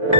হরে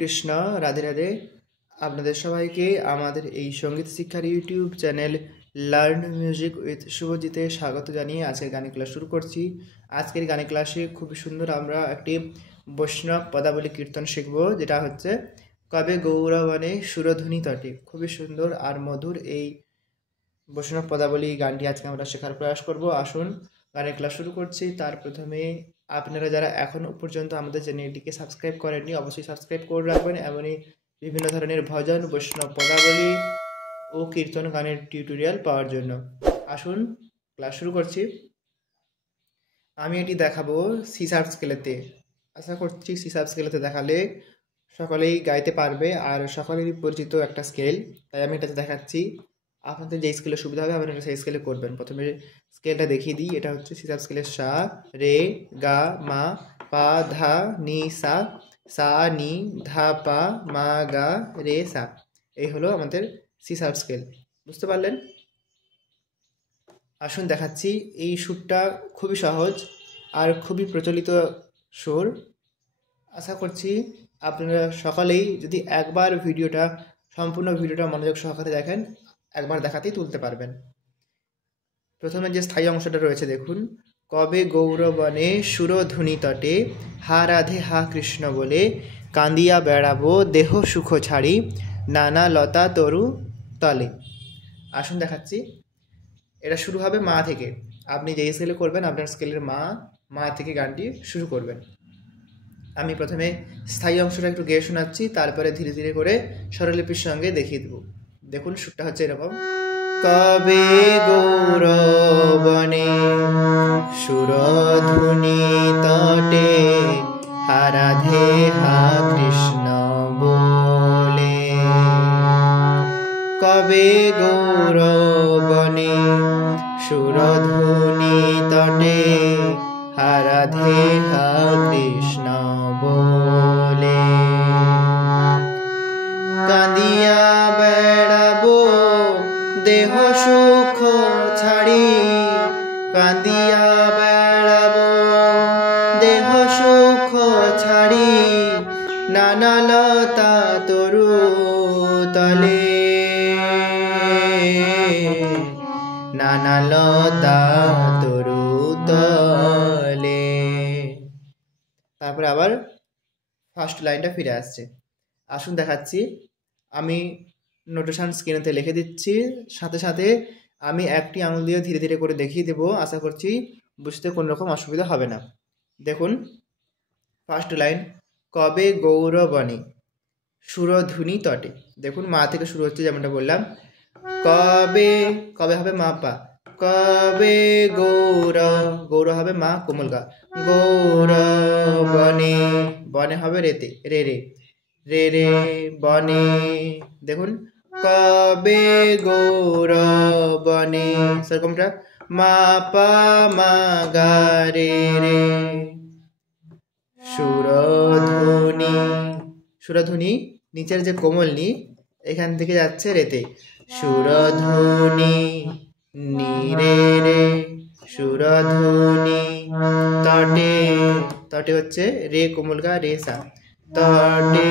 কৃষ্ণ, রাধে রাধে। আপনাদের সবাইকে আমাদের এই সঙ্গীত শিক্ষার YouTube channel learn music with শুভজিতে স্বাগত জানিয়ে আজকের গানের ক্লাস শুরু করছি। আজকের গানের ক্লাসে খুব সুন্দর আমরা একটি বৈষ্ণব পদাবলী কীর্তন শিখব, যেটা হচ্ছে কবে গৌরবনে সুরধ্বনি তটে। খুবই সুন্দর আর মধুর এই বৈষ্ণব পদাবলী গানটি আজকে আমরা শেখার প্রয়াস করব। আসুন গানের ক্লাস শুরু করছি। তার প্রথমে আপনারা যারা এখনও পর্যন্ত আমাদের চ্যানেলটিকে সাবস্ক্রাইব করেননি, অবশ্যই সাবস্ক্রাইব করে রাখবেন। এমনই বিভিন্ন ধরনের ভজন, বৈষ্ণব পদাবলী ও কীর্তন গানের টিউটোরিয়াল পাওয়ার জন্য। আসুন ক্লাস শুরু করছি। আমি এটি দেখাবো সি শার্প স্কেলেতে। আশা করছি সি শার্প স্কেলেতে দেখালে সকলেই গাইতে পারবে আর সকলেরই পরিচিত একটা স্কেল, তাই আমি এটাতে দেখাচ্ছি। আপনাদের যে স্কেলে সুবিধা হবে আপনারা সেই স্কেলে করবেন। প্রথমে স্কেলটা দেখিয়ে দিই। এটা হচ্ছে সি শার্প স্কেলের সা, রে, গা, মা, পা, ধা, নি, সা, সা, নি, ধা, পা, মা, গা, রে, সা। এই হলো আমাদের সি শার্প স্কেল। বুঝতে পারলেন? আসুন দেখাচ্ছি। এই সুরটা খুবই সহজ আর খুবই প্রচলিত সুর। আশা করছি আপনারা সকলেই যদি একবার সম্পূর্ণ ভিডিওটা মনোযোগ সহকারে দেখেন, একবার দেখাতেই তুলতে পারবেন। প্রথমে যে স্থায়ী অংশটা রয়েছে দেখুন, কবে গৌরবনে সুরধুনি তটে, হা রাধে হা কৃষ্ণ বলে, কান্দিয়া বেড়াবো দেহ সুখ ছাড়ি, নানা লতা তরু তলে। আসুন দেখাচ্ছি। এটা শুরু হবে মা থেকে। আপনি যেই স্কেলে করবেন আপনার স্কেলের মা থেকে গানটি শুরু করবেন। আমি প্রথমে স্থায়ী অংশটা একটু গেয়ে শোনাচ্ছি, তারপরে ধীরে ধীরে করে স্বরলিপির সঙ্গে দেখিয়ে দেব। দেখুন সুরটা হচ্ছে এরকম, কবে গৌরবনে সুরধুনি তটে, হা রাধে হা কৃষ্ণ বলে, কবে গৌরবনে সুরধুনি তটে, হা রাধে হা কৃষ্ণ বলে, কাঁদিয়া বেড়াবো দেহ সুখ ছাড়ি, কাঁদিয়া বেড়াবো দেহ সুখ ছাড়ি, নানা লতা তরু তলে, নানা লতা তরু তলে। তারপরে আবার ফার্স্ট লাইনটা ফিরে আসছে। আসুন দেখাচ্ছি। আমি নোটেশন স্ক্রিনেতে লিখে দিচ্ছি, সাথে সাথে আমি একটি আঙুল দিয়ে ধীরে ধীরে করে দেখিয়ে দেবো। আশা করছি বুঝতে কোনো রকম অসুবিধা হবে না। দেখুন ফার্স্ট লাইন, কবে গৌরবনে সুরধুনি তটে। দেখুন মা থেকে শুরু হচ্ছে, যেমনটা বললাম। কবে, কবে হবে মা পা, কবে গৌর হবে মা কোমল গা, গৌরবনে, বনে হবে রেতে, রে রে, রে রে বনে। দেখুন কবে গৌরবনে, সেরকমটা মা পা মা গা রে রে, সুরধুনি, সুরধুনি নিচের যে কোমল নি এখান থেকে যাচ্ছে রেতে, সুরধুনি নি রে রে, সুরধুনি তটে, তটে হচ্ছে রে কোমল গা রে সা, তটে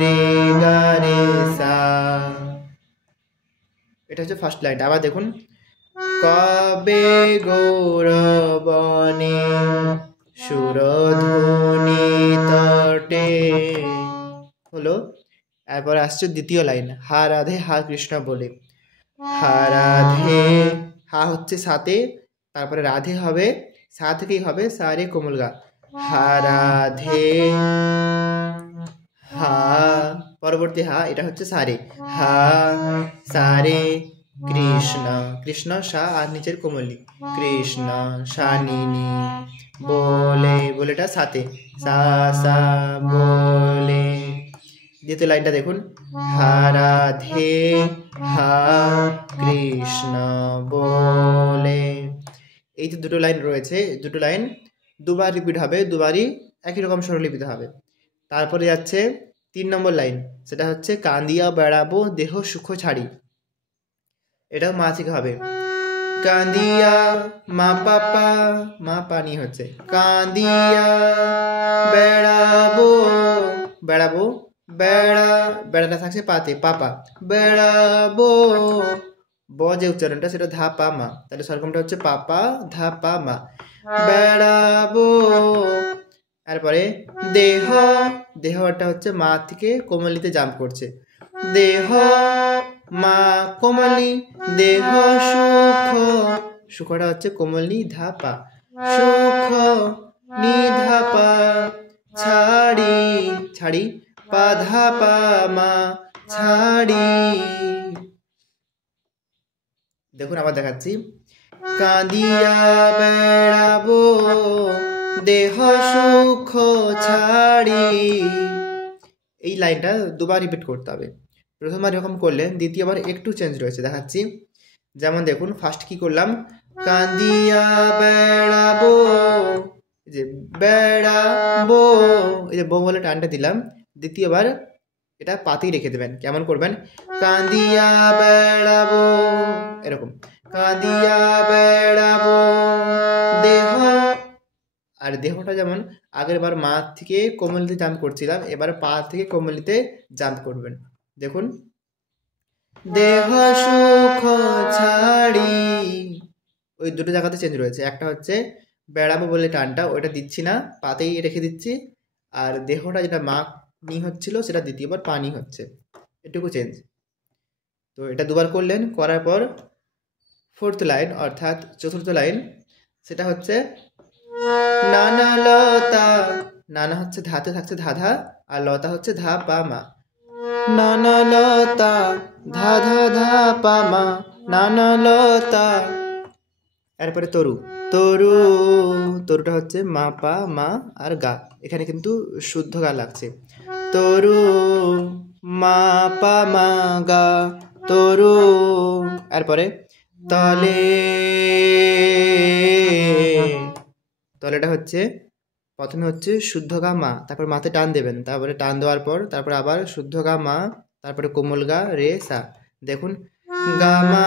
রে গা রে সা। এটা হচ্ছে ফার্স্ট লাইন। আবার দেখুন, কবে গৌরবনে সুরধুনি তটে হলো। এরপর আসছে দ্বিতীয় লাইন, হা রাধে হা কৃষ্ণ বলে, হা রাধে, হা হচ্ছে সাথে, তারপরে রাধে হবে, সা থেকেই হবে সা রে কোমল গা, হা রাধে, হা পরবর্তী হা, এটা হচ্ছে সারে, হা সারে কৃষ্ণ, কৃষ্ণ সা আর নিচের কোমলি, কৃষ্ণ সা নি নি বলে, বলেটা সাথে, সা সা বলে। দ্বিতীয় লাইনটা দেখুন, হা রাধে হা কৃষ্ণ বলে। এই যে দুটো লাইন রয়েছে, দুটো লাইন দুবার রিপিট হবে, দুবারই একই রকম স্বরলিপিতে হবে। তারপরে যাচ্ছে 3 নম্বর লাইন, সেটা হচ্ছে কাঁদিয়া বেড়াবো দেহ সুখ ছাড়ি। এটাও মা থেকে হবে, কাঁদিয়া মা পাপা, মা পানি হচ্ছে কাঁদিয়া বেড়াবো, বেড়াবো বেড়াটা থাকছে পাতে, পাপা বেড়াবো, ব যে উচ্চারণটা সেটা ধা পা মা, তাহলে স্বরগমটা হচ্ছে পাপা ধা পা মা, বেড়াবো। তারপরে দেহ, দেহটা হচ্ছে মা থেকে কোমলিতে জাম্প করছে, দেহ মা কোমলি, দেহ সুখ, সুখটা হচ্ছে কোমলি ধা পা, সুখ নিধা পা ছাড়ি, ছাড়ি পা ধা পা মা ছাড়ি। দেখুন আবার দেখাচ্ছি, কাঁদিয়া বেড়াবো দেহ সুখ ছাড়ি। এই লাইনটা দুবার রিপিট করতে হবে। প্রথমবার এরকম করলেন, দ্বিতীয়বার একটু চেঞ্জ রয়েছে, দেখাচ্ছি। যেমন দেখুন, ফার্স্ট কি করলাম, কাঁদিয়া বেড়াবো, এই যে বেড়াবো, এই যে বো বলে টানটা দিলাম। দ্বিতীয়বার এটা পাতেই রেখে দেবেন। কেমন করবেন, কাঁদিয়া বেড়াবো, এরকম কাঁদিয়া বেড়াবো দেহ, আর দেহটা যেমন আগের বার মা থেকে কোমলিতে জাম্প করছিলাম, এবার পা থেকে কোমলিতে জাম্প করবেন। দেখুন, দেহ সুখ ছাড়ি, ওই দুটো জায়গাতে চেঞ্জ রয়েছে। একটা হচ্ছে বেড়াবো বলে টানটা, ওইটা দিচ্ছি না, পাতেই রেখে দিচ্ছি। আর দেহটা যেটা মা নি হচ্ছিল সেটা দ্বিতীয়বার পানি হচ্ছে, এটুকু চেঞ্জ। তো এটা দুবার করলেন, করার পর ফোর্থ লাইন অর্থাৎ চতুর্থ লাইন, সেটা হচ্ছে নানা লতা, নানা হচ্ছে ধাতে থাকছে ধাধা, আর লতা হচ্ছে ধা পা মা, নানা লতা ধা ধা ধা পা মা, নানা লতা। এরপরে তরু, তরু, তরুটা হচ্ছে মা পা মা আর গা, এখানে কিন্তু শুদ্ধ গা লাগছে, তরু মা পা মা গা তরু। এরপরে তলে, তলেটা হচ্ছে প্রথমে হচ্ছে শুদ্ধ গা মা, তারপর মাতে টান দেবেন, তারপরে টান দেওয়ার পর তারপর আবার শুদ্ধ গা মা, তারপরে কোমল গা রে সা। দেখুন, গামা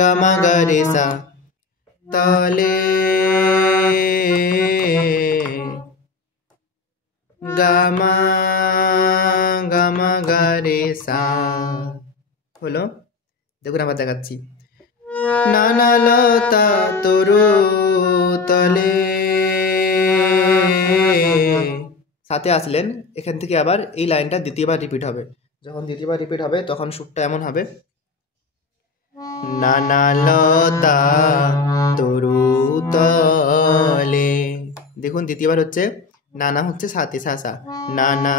গামা গা রে সা, তলে গামা গামা গা রে সা হলো। দেখুন আবার দেখাচ্ছি, নানা লতা তরু তলে, সাথে আসলেন, এখান থেকে আবার এই লাইনটা দ্বিতীয়বার রিপিট হবে। যখন দ্বিতীয়বার রিপিট হবে তখন সুরটা এমন হবে, নানা লতা তরু তলে। দেখুন দ্বিতীয়বার হচ্ছে নানা হচ্ছে সাথে সা সা, নানা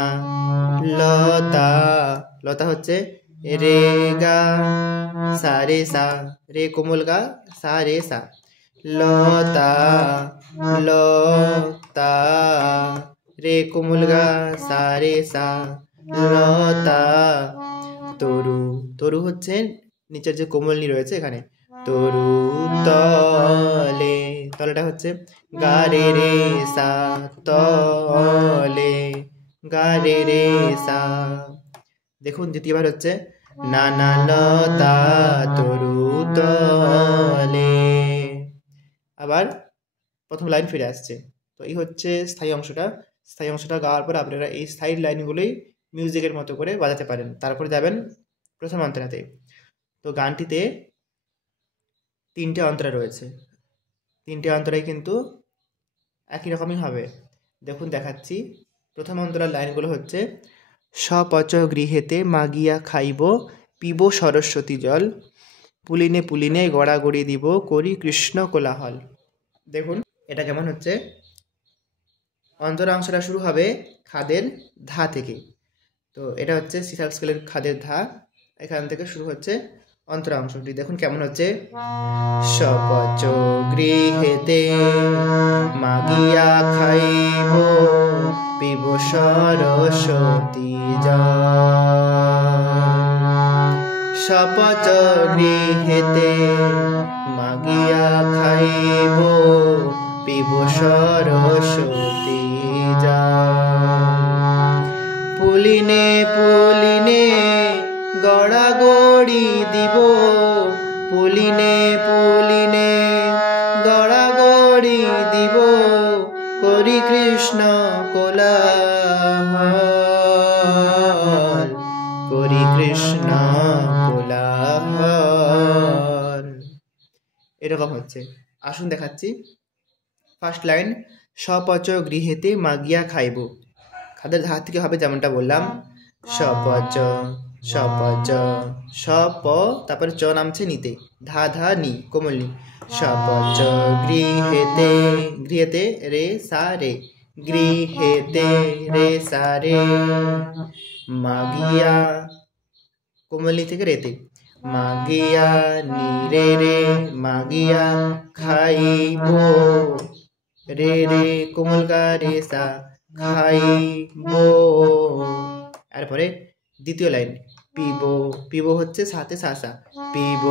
লতা, লতা হচ্ছে রে গা সা রে সা, রে কোমল গা সা রে সা, লতা লতা রে কোমল গা সা রে সা, লতা। তরু, তরু হচ্ছে নিচের যে কোমলনি রয়েছে এখানে, তরু তলে, তলেটা হচ্ছে গা রে রে সা, তলে গা রে রে সা। দেখুন দ্বিতীয়বার হচ্ছে নানা লতা তরু তলে। আবার প্রথম লাইন ফিরে আসছে। তো এই হচ্ছে স্থায়ী অংশটা। স্থায়ী অংশটা গাওয়ার পর আপনারা এই স্থায়ী লাইনগুলোই মিউজিকের মতো করে বাজাতে পারেন। তারপরে যাবেন প্রথম অন্তরাতে। তো গানটিতে 3টে অন্তরা রয়েছে, 3টে অন্তরাই কিন্তু একই রকমই হবে। দেখুন দেখাচ্ছি। প্রথম অন্তরার লাইনগুলো হচ্ছে, সপচ গৃহেতে মাগিয়া খাইব, পিব সরস্বতী জল, পুলিনে পুলিনে গড়াগড়ি দিব, করি কৃষ্ণ কোলাহল। দেখুন এটা কেমন হচ্ছে, অন্তরা অংশটা শুরু হবে খাদের ধা থেকে। তো এটা হচ্ছে সিসার স্কেলের খাদের ধা, এখান থেকে শুরু হচ্ছে অন্তরা অংশটি। দেখুন কেমন হচ্ছে, সপচ গৃহেতে মাগিয়া খাইব, পিব সরস্বতী জল, সপচ গৃহেতে মাগিয়া খাইব, পিব সরস্বতী জল। পুলিনে পুলিনে গড়াগড়ি দিব, পুলিনে পুলিনে গড়াগড়ি দিব, করি কৃষ্ণ কোলাহল, করি কৃষ্ণ কোলাহল। এরকম হচ্ছে। আসুন দেখাচ্ছি। ফার্স্ট লাইন, সপচ গৃহেতে মাগিয়া খাইব। খাদের ধার থেকে হবে যেমনটা বললাম, সপচ সপচ, সপ তারপরে চ নামছে নিতে, ধা ধা নি কোমল নি, সপচ গৃহেতে, গৃহেতে রে সা রে, গৃহেতে রে সা রে, মাগিয়া কোমল নি থেকে রেতে, মাগিয়া নি রে রে, মাগিয়া খাইব, রে রে কোমল গা রে সা, খাইব। এরপরে দ্বিতীয় লাইন, পিব, পিব হচ্ছে সাথে সাসা, পিব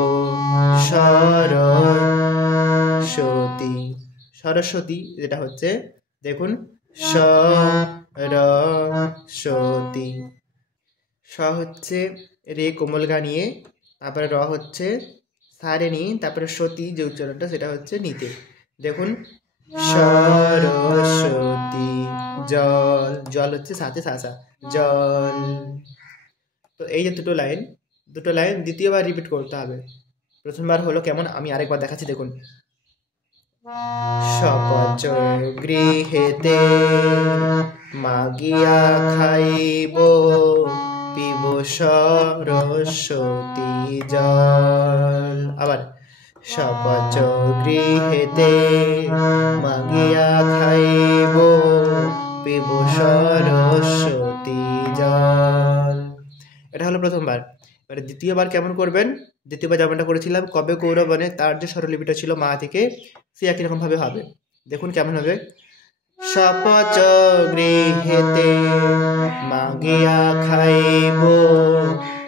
সরস্বতী, সরস্বতী যেটা হচ্ছে দেখুন সরস্বতী, স হচ্ছে রে কোমল গা নিয়ে, তারপরে র হচ্ছে সারে নিয়ে, তারপরে সতী যে উচ্চারণটা সেটা হচ্ছে নিতে। দেখুন সরস্বতী জল, জল হচ্ছে সাথে সাসা জল। তো এই যে দুটো লাইন দ্বিতীয়বার রিপিট করতে হবে। প্রথমবার হলো কেমন আমি আরেকবার দেখাচ্ছি দেখুন, সপচ গৃহেতে মাগিয়া খাইব, পিব সরস্বতী জল। আবার সপচ গৃহেতে মাগিয়া খাইব, পিব সরস্বতী জল। এটা হলো প্রথমবার। এবারে দ্বিতীয়বার কেমন করবেন, দ্বিতীয়বার যেমনটা করেছিলাম কবে কৌরবনে, তার যে স্বরলিপিটা ছিল মা থেকে, সে একই রকমভাবে হবে। দেখুন কেমন হবে, সপচ গৃহেতে মাগিয়া খাইব,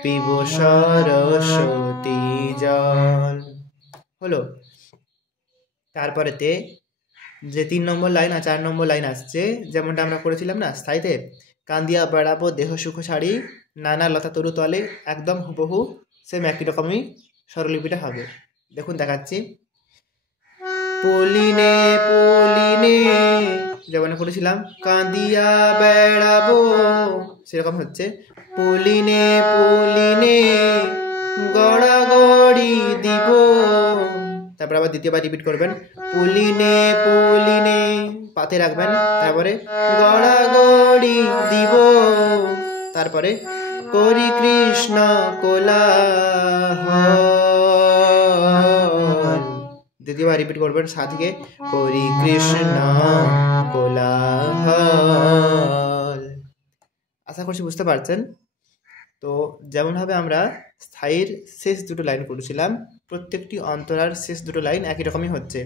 পিব সরস্বতী জল। হলো। তারপরেতে যে 3 নম্বর লাইন আর 4 নম্বর লাইন আসছে, যেমনটা আমরা করেছিলাম না স্থায়ীতে, কান্দিয়া বেড়াবো দেহ সুখ ছাড়ি, নানা লতা তরু তলে, একদম হুবহু সেম একই রকমই স্বরলিপিটা হবে। দেখুন দেখাচ্ছি, পুলিনে পুলিনে যেমন করেছিলাম কাঁদিয়া বেড়াবো, সেরকম হচ্ছে পুলিনে পুলিনে গড়াগড়ি দিব। তারপর আবার দ্বিতীয়বার রিপিট করবেন, পুলিনে পুলিনে পাতে রাখবেন, তারপরে গড়াগড়ি দিব, তারপরে করি কৃষ্ণ কোলাহল। দ্বিতীয়বার রিপিট করবেন সাথে, করি কৃষ্ণ কোলাহল। আশা করছি বুঝতে পারছেন। তো যেমনভাবে আমরা স্থায়ীর শেষ দুটো লাইন করেছিলাম, প্রত্যেকটি অন্তরার শেষ দুটো লাইন একই রকমই হচ্ছে।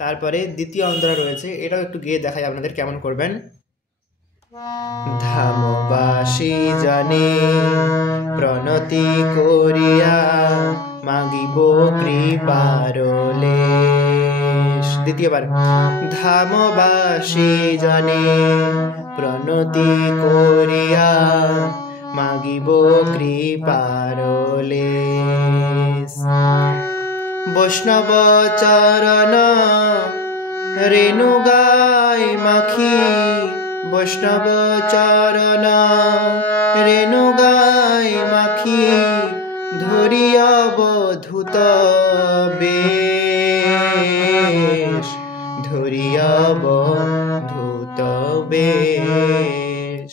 তারপরে দ্বিতীয় অন্তরা রয়েছে, এটাও একটু গিয়ে দেখাই আপনাদের কেমন করবেন। ধামবাসী জানে প্রণতি করিয়া, মাগিব কৃপার লেশ। দ্বিতীয়বার, ধামবাসী জানে প্রণতি করিয়া, মাগিব কৃপার লেশ। বৈষ্ণব চরণ রেণু গায় মাখি, বৈষ্ণব চরণ রেণু গায় মাখি, ধরিয়া বধূত বেশ, ধরিয়া বধূত বেশ।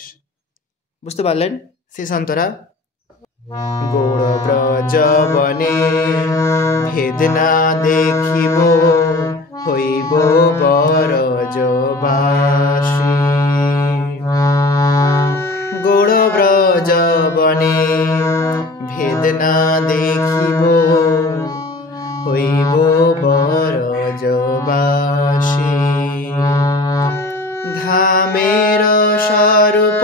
বুঝতে পারলেন শেষ অন্তরা। গৌর ব্রজ বনে ভেদ না দেখিব, হইব বরজবাসী। গৌর ব্রজ বনে ভেদ না দেখিব, হইব বরজবাসী। ধামের স্বরূপ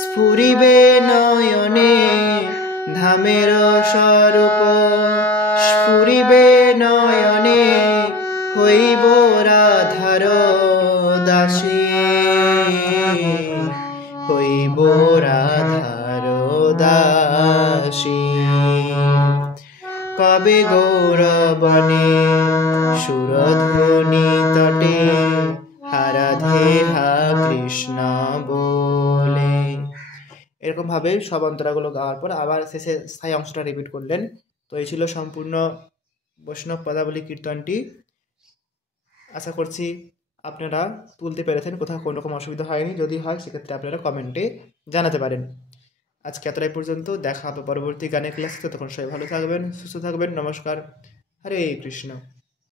স্ফুরিবে নয়নে, ধামের স্বরূপ স্ফুরিবে নয়নে, হইব রাধার দাসী, হইব রাধার দাসী। কবে গৌরবনে সুরধ্বনি তটে রাধে হা কৃষ্ণ বলে। এরকম ভাবে সব অন্তরাগুলো গাওয়ার পর আবার শেষে স্থায়ী অংশটা রিপিট করলেন। তো এই ছিল সম্পূর্ণ বৈষ্ণব পদাবলী কীর্তনটি। আশা করছি আপনারা তুলতে পেরেছেন, কোথাও কোনো রকম অসুবিধা হয়নি। যদি হয় সেক্ষেত্রে আপনারা কমেন্টে জানাতে পারেন। আজকে এতটাই পর্যন্ত, দেখা হবে পরবর্তী গানের ক্লাসে। তখন সবাই ভালো থাকবেন, সুস্থ থাকবেন। নমস্কার, হরে কৃষ্ণ।